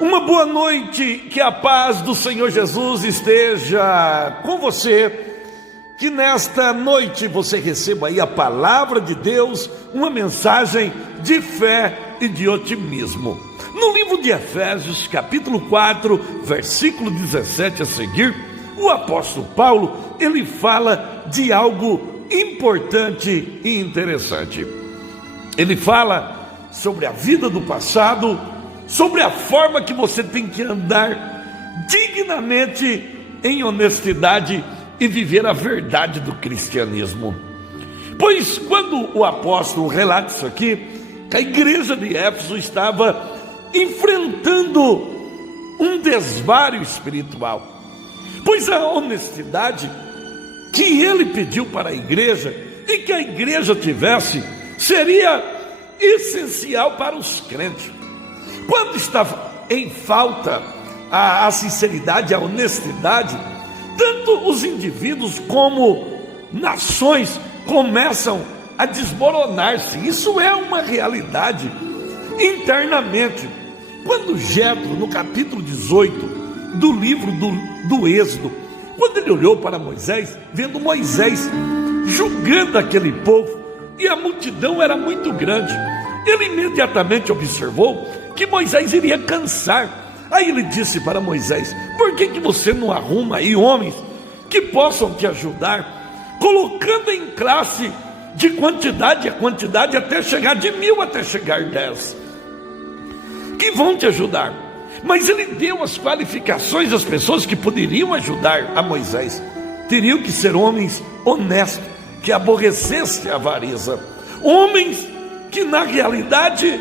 Uma boa noite, que a paz do Senhor Jesus esteja com você, que nesta noite você receba aí a palavra de Deus, uma mensagem de fé e de otimismo. No livro de Efésios, capítulo 4, versículo 17 a seguir, o apóstolo Paulo, ele fala de algo importante e interessante. Ele fala sobre a vida do passado, sobre a forma que você tem que andar dignamente, em honestidade e viver a verdade do cristianismo. Pois quando o apóstolo relata isso aqui, a igreja de Éfeso estava enfrentando um desvario espiritual, pois a honestidade que ele pediu para a igreja e que a igreja tivesse seria essencial para os crentes. Quando estava em falta a sinceridade, a honestidade, tanto os indivíduos como nações começam a desmoronar-se. Isso é uma realidade internamente. Quando Jetro, no capítulo 18 do livro do Êxodo, quando ele olhou para Moisés, vendo Moisés julgando aquele povo, e a multidão era muito grande, ele imediatamente observou que Moisés iria cansar. Aí ele disse para Moisés: por que você não arruma aí homens que possam te ajudar, colocando em classe de quantidade a quantidade, até chegar de 1000, até chegar 10, que vão te ajudar. Mas ele deu as qualificações das pessoas que poderiam ajudar a Moisés. Teriam que ser homens honestos, que aborrecessem a avareza, homens que na realidade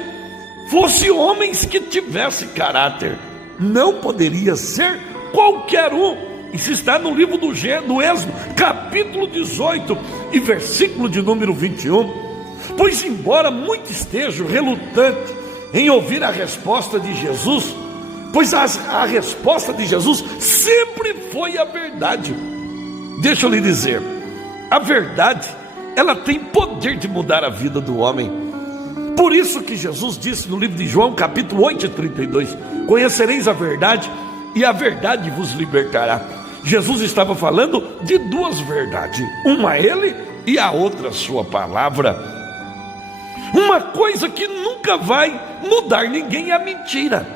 fossem homens que tivessem caráter. Não poderia ser qualquer um. Isso está no livro do Êxodo, capítulo 18 e versículo de número 21. Pois embora muito estejam relutantes em ouvir a resposta de Jesus, pois a resposta de Jesus sempre foi a verdade. Deixa eu lhe dizer, a verdade, ela tem poder de mudar a vida do homem. Por isso que Jesus disse no livro de João, capítulo 8 e 32, conhecereis a verdade e a verdade vos libertará. Jesus estava falando de duas verdades, uma ele e a outra sua palavra. Uma coisa que nunca vai mudar ninguém é a mentira.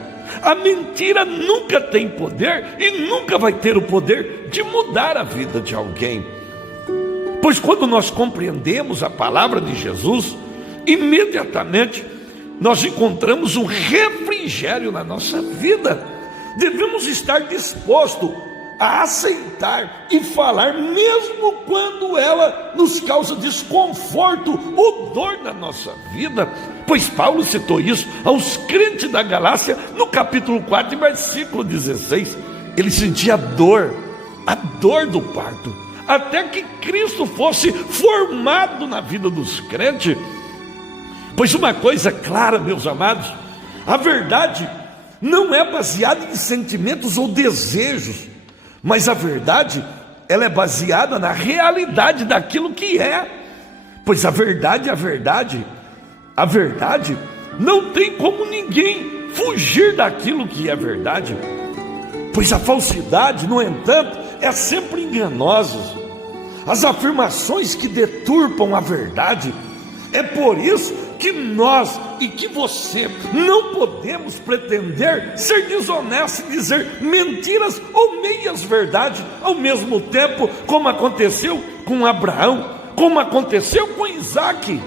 A mentira nunca tem poder e nunca vai ter o poder de mudar a vida de alguém. Pois quando nós compreendemos a palavra de Jesus, imediatamente nós encontramos um refrigério na nossa vida. Devemos estar dispostos a aceitar e falar, mesmo quando ela nos causa desconforto ou dor na nossa vida. Pois Paulo citou isso aos crentes da Galácia no capítulo 4, versículo 16. Ele sentia a dor do parto, até que Cristo fosse formado na vida dos crentes. Pois uma coisa clara, meus amados, a verdade não é baseada em sentimentos ou desejos, mas a verdade, ela é baseada na realidade daquilo que é. Pois a verdade não tem como ninguém fugir daquilo que é verdade. Pois a falsidade, no entanto, é sempre enganosa. As afirmações que deturpam a verdade. É por isso que nós e que você não podemos pretender ser desonesto e dizer mentiras ou meias verdades ao mesmo tempo, como aconteceu com Abraão, como aconteceu com Isaac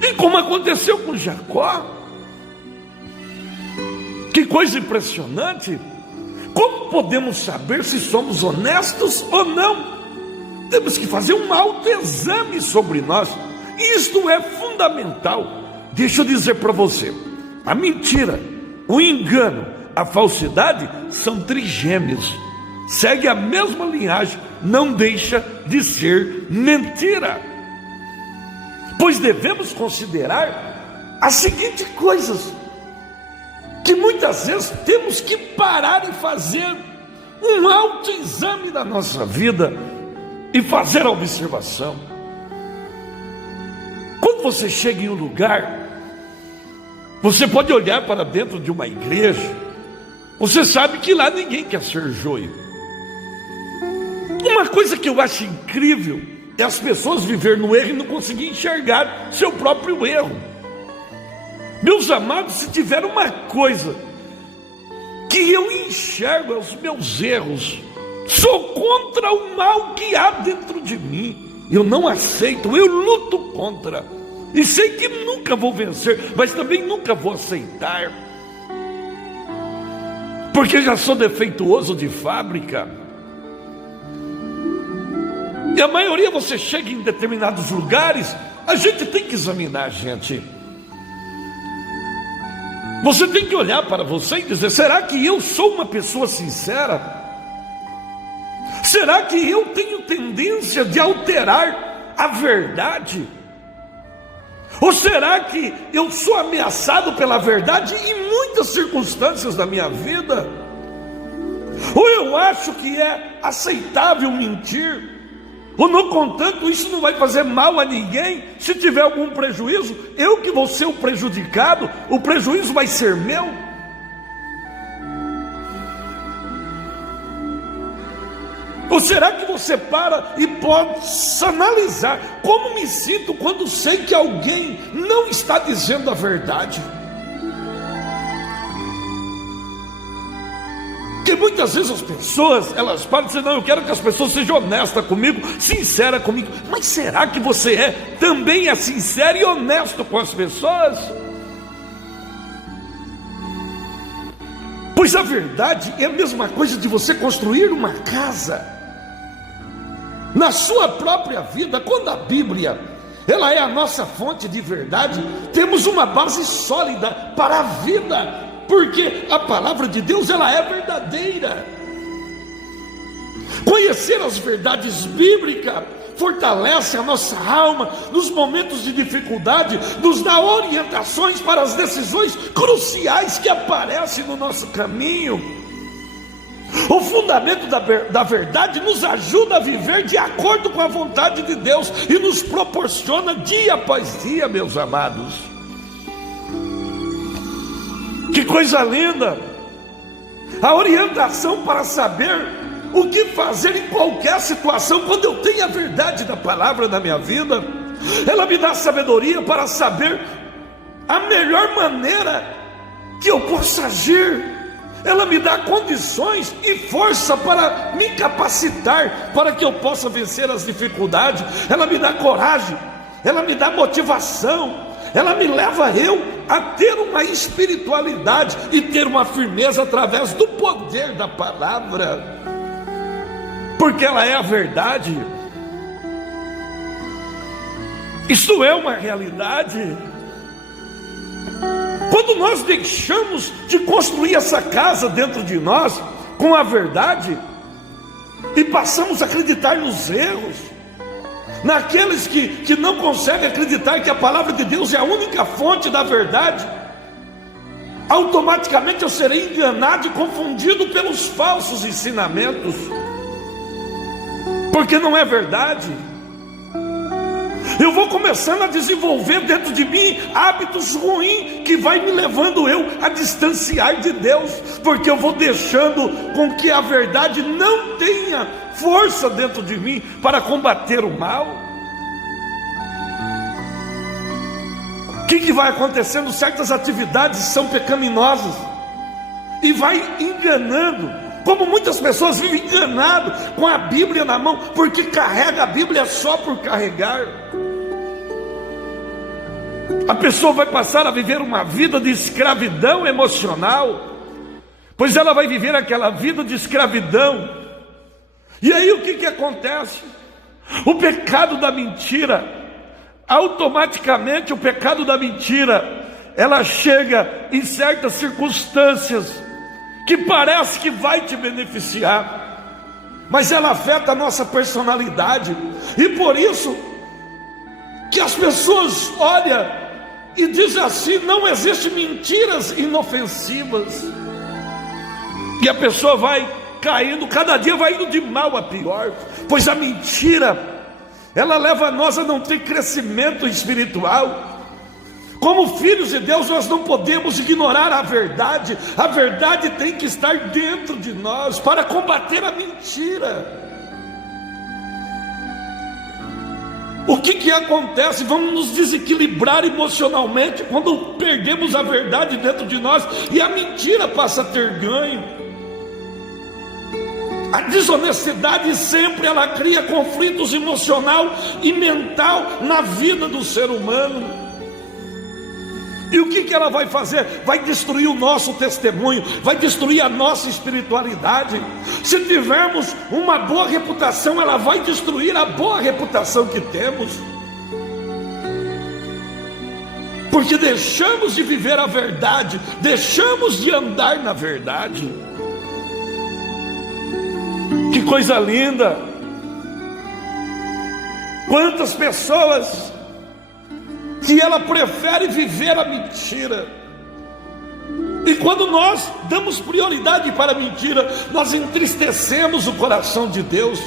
e como aconteceu com Jacó. Que coisa impressionante! Como podemos saber se somos honestos ou não? Temos que fazer um autoexame sobre nós. Isto é fundamental. Deixa eu dizer para você, a mentira, o engano, a falsidade são trigêmeos, segue a mesma linhagem, não deixa de ser mentira. Pois devemos considerar as seguintes coisas, que muitas vezes temos que parar e fazer um autoexame da nossa vida e fazer a observação. Quando você chega em um lugar, você pode olhar para dentro de uma igreja Você sabe que lá ninguém quer ser joio. Uma coisa que eu acho incrível é as pessoas viver no erro e não conseguir enxergar seu próprio erro. Meus amados, se tiver uma coisa que eu enxergo é os meus erros, sou contra o mal que há dentro de mim, eu não aceito, eu luto contra, e sei que nunca vou vencer, mas também nunca vou aceitar, porque já sou defeituoso de fábrica. E a maioria, você chega em determinados lugares, a gente tem que examinar a gente. Você tem que olhar para você e dizer: será que eu sou uma pessoa sincera? Será que eu tenho tendência de alterar a verdade? Ou será que eu sou ameaçado pela verdade em muitas circunstâncias da minha vida? Ou eu acho que é aceitável mentir? Ou no contanto isso não vai fazer mal a ninguém? Se tiver algum prejuízo, eu que vou ser o prejudicado, o prejuízo vai ser meu? Ou será que você para e pode analisar como me sinto quando sei que alguém não está dizendo a verdade? Porque muitas vezes as pessoas, elas param e dizem: não, eu quero que as pessoas sejam honestas comigo, sinceras comigo. Mas será que você também é sincero e honesto com as pessoas? Pois a verdade é a mesma coisa de você construir uma casa. Na sua própria vida, quando a Bíblia, ela é a nossa fonte de verdade, temos uma base sólida para a vida. Porque a palavra de Deus, ela é verdadeira. Conhecer as verdades bíblicas fortalece a nossa alma nos momentos de dificuldade, nos dá orientações para as decisões cruciais que aparecem no nosso caminho. O fundamento da verdade nos ajuda a viver de acordo com a vontade de Deus e nos proporciona dia após dia, meus amados. Que coisa linda! A orientação para saber o que fazer em qualquer situação, quando eu tenho a verdade da palavra na minha vida, ela me dá sabedoria para saber a melhor maneira que eu possa agir, ela me dá condições e força para me capacitar, para que eu possa vencer as dificuldades, ela me dá coragem, ela me dá motivação, ela me leva a ter uma espiritualidade e ter uma firmeza através do poder da palavra, porque ela é a verdade. Isso é uma realidade. Quando nós deixamos de construir essa casa dentro de nós com a verdade e passamos a acreditar nos erros, naqueles que não conseguem acreditar que a palavra de Deus é a única fonte da verdade, automaticamente eu serei enganado e confundido pelos falsos ensinamentos, porque não é verdade. Eu vou começando a desenvolver dentro de mim hábitos ruins, que vai me levando eu a distanciar de Deus, porque eu vou deixando com que a verdade não tenha força dentro de mim para combater o mal. O que vai acontecendo? Certas atividades são pecaminosas e vai enganando, como muitas pessoas vivem enganadas com a Bíblia na mão, porque carrega a Bíblia só por carregar. A pessoa vai passar a viver uma vida de escravidão emocional, pois ela vai viver aquela vida de escravidão. E aí o que acontece? O pecado da mentira, automaticamente o pecado da mentira, ela chega em certas circunstâncias que parece que vai te beneficiar, mas ela afeta a nossa personalidade, e por isso que as pessoas olham e dizem assim: não existem mentiras inofensivas, e a pessoa vai caindo, cada dia vai indo de mal a pior, pois a mentira, ela leva nós a não ter crescimento espiritual, Como filhos de Deus, nós não podemos ignorar a verdade tem que estar dentro de nós para combater a mentira. O que acontece? Vamos nos desequilibrar emocionalmente quando perdemos a verdade dentro de nós e a mentira passa a ter ganho. A desonestidade sempre ela cria conflitos emocional e mental na vida do ser humano. E o que ela vai fazer? Vai destruir o nosso testemunho, vai destruir a nossa espiritualidade. Se tivermos uma boa reputação, ela vai destruir a boa reputação que temos. Porque deixamos de viver a verdade, deixamos de andar na verdade. Que coisa linda! Quantas pessoas que ela prefere viver a mentira. E quando nós damos prioridade para a mentira, nós entristecemos o coração de Deus.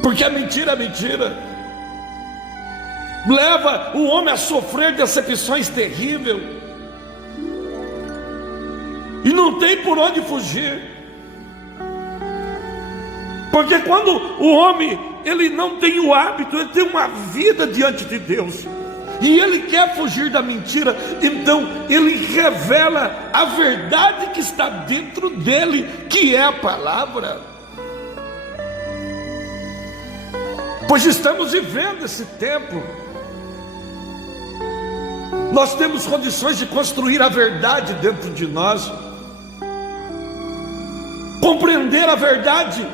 Porque a mentira leva o homem a sofrer decepções terríveis. E não tem por onde fugir. Porque quando o homem ele não tem o hábito, ele tem uma vida diante de Deus, e ele quer fugir da mentira, então ele revela a verdade que está dentro dele, que é a palavra. Pois estamos vivendo esse tempo, nós temos condições de construir a verdade dentro de nós. Compreender a verdade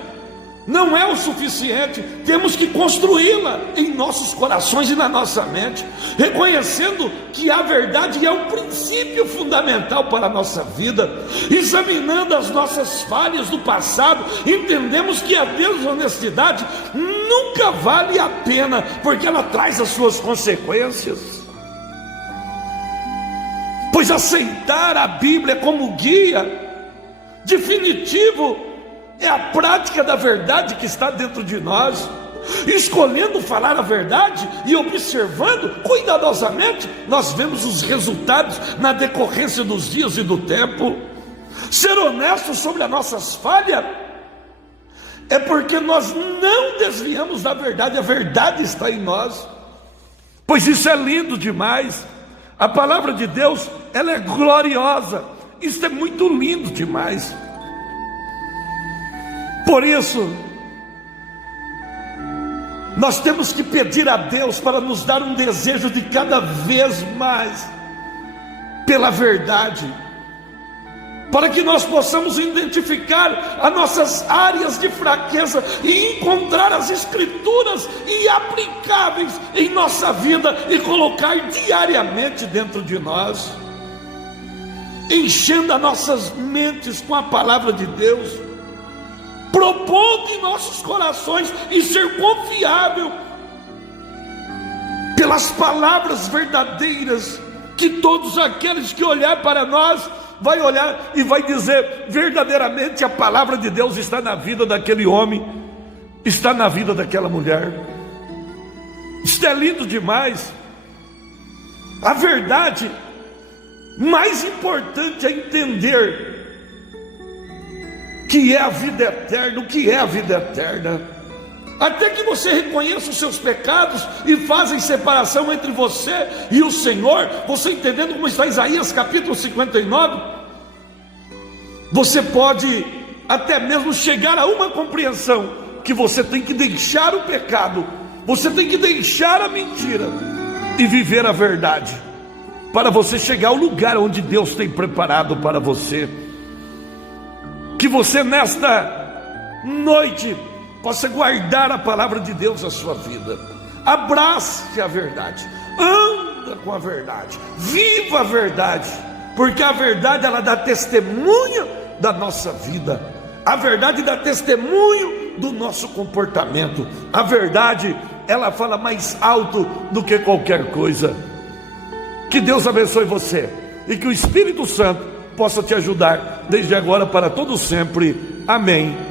não é o suficiente, temos que construí-la em nossos corações e na nossa mente, reconhecendo que a verdade é o princípio fundamental para a nossa vida. Examinando as nossas falhas do passado, entendemos que a desonestidade nunca vale a pena, porque ela traz as suas consequências. Pois aceitar a Bíblia como guia definitivo é a prática da verdade que está dentro de nós. Escolhendo falar a verdade e observando cuidadosamente, nós vemos os resultados na decorrência dos dias e do tempo. Ser honesto sobre as nossas falhas é porque nós não desviamos da verdade, a verdade está em nós. Pois isso é lindo demais. A palavra de Deus, ela é gloriosa. Isso é muito lindo demais. Por isso, nós temos que pedir a Deus para nos dar um desejo de cada vez mais pela verdade, para que nós possamos identificar as nossas áreas de fraqueza e encontrar as escrituras e aplicáveis em nossa vida e colocar diariamente dentro de nós, enchendo as nossas mentes com a palavra de Deus, propondo em nossos corações e ser confiável pelas palavras verdadeiras, que todos aqueles que olhar para nós vai olhar e vai dizer: verdadeiramente a palavra de Deus está na vida daquele homem, está na vida daquela mulher. Isto é lindo demais. A verdade mais importante é entender que é a vida eterna. O que é a vida eterna? Até que você reconheça os seus pecados e fazem separação entre você e o Senhor. Você entendendo como está Isaías capítulo 59, você pode até mesmo chegar a uma compreensão que você tem que deixar o pecado, você tem que deixar a mentira e viver a verdade, para você chegar ao lugar onde Deus tem preparado para você. Que você nesta noite possa guardar a palavra de Deus na sua vida. Abrace a verdade, anda com a verdade, viva a verdade, porque a verdade ela dá testemunho da nossa vida, a verdade dá testemunho do nosso comportamento, a verdade ela fala mais alto do que qualquer coisa. Que Deus abençoe você e que o Espírito Santo possa te ajudar desde agora para todo sempre. Amém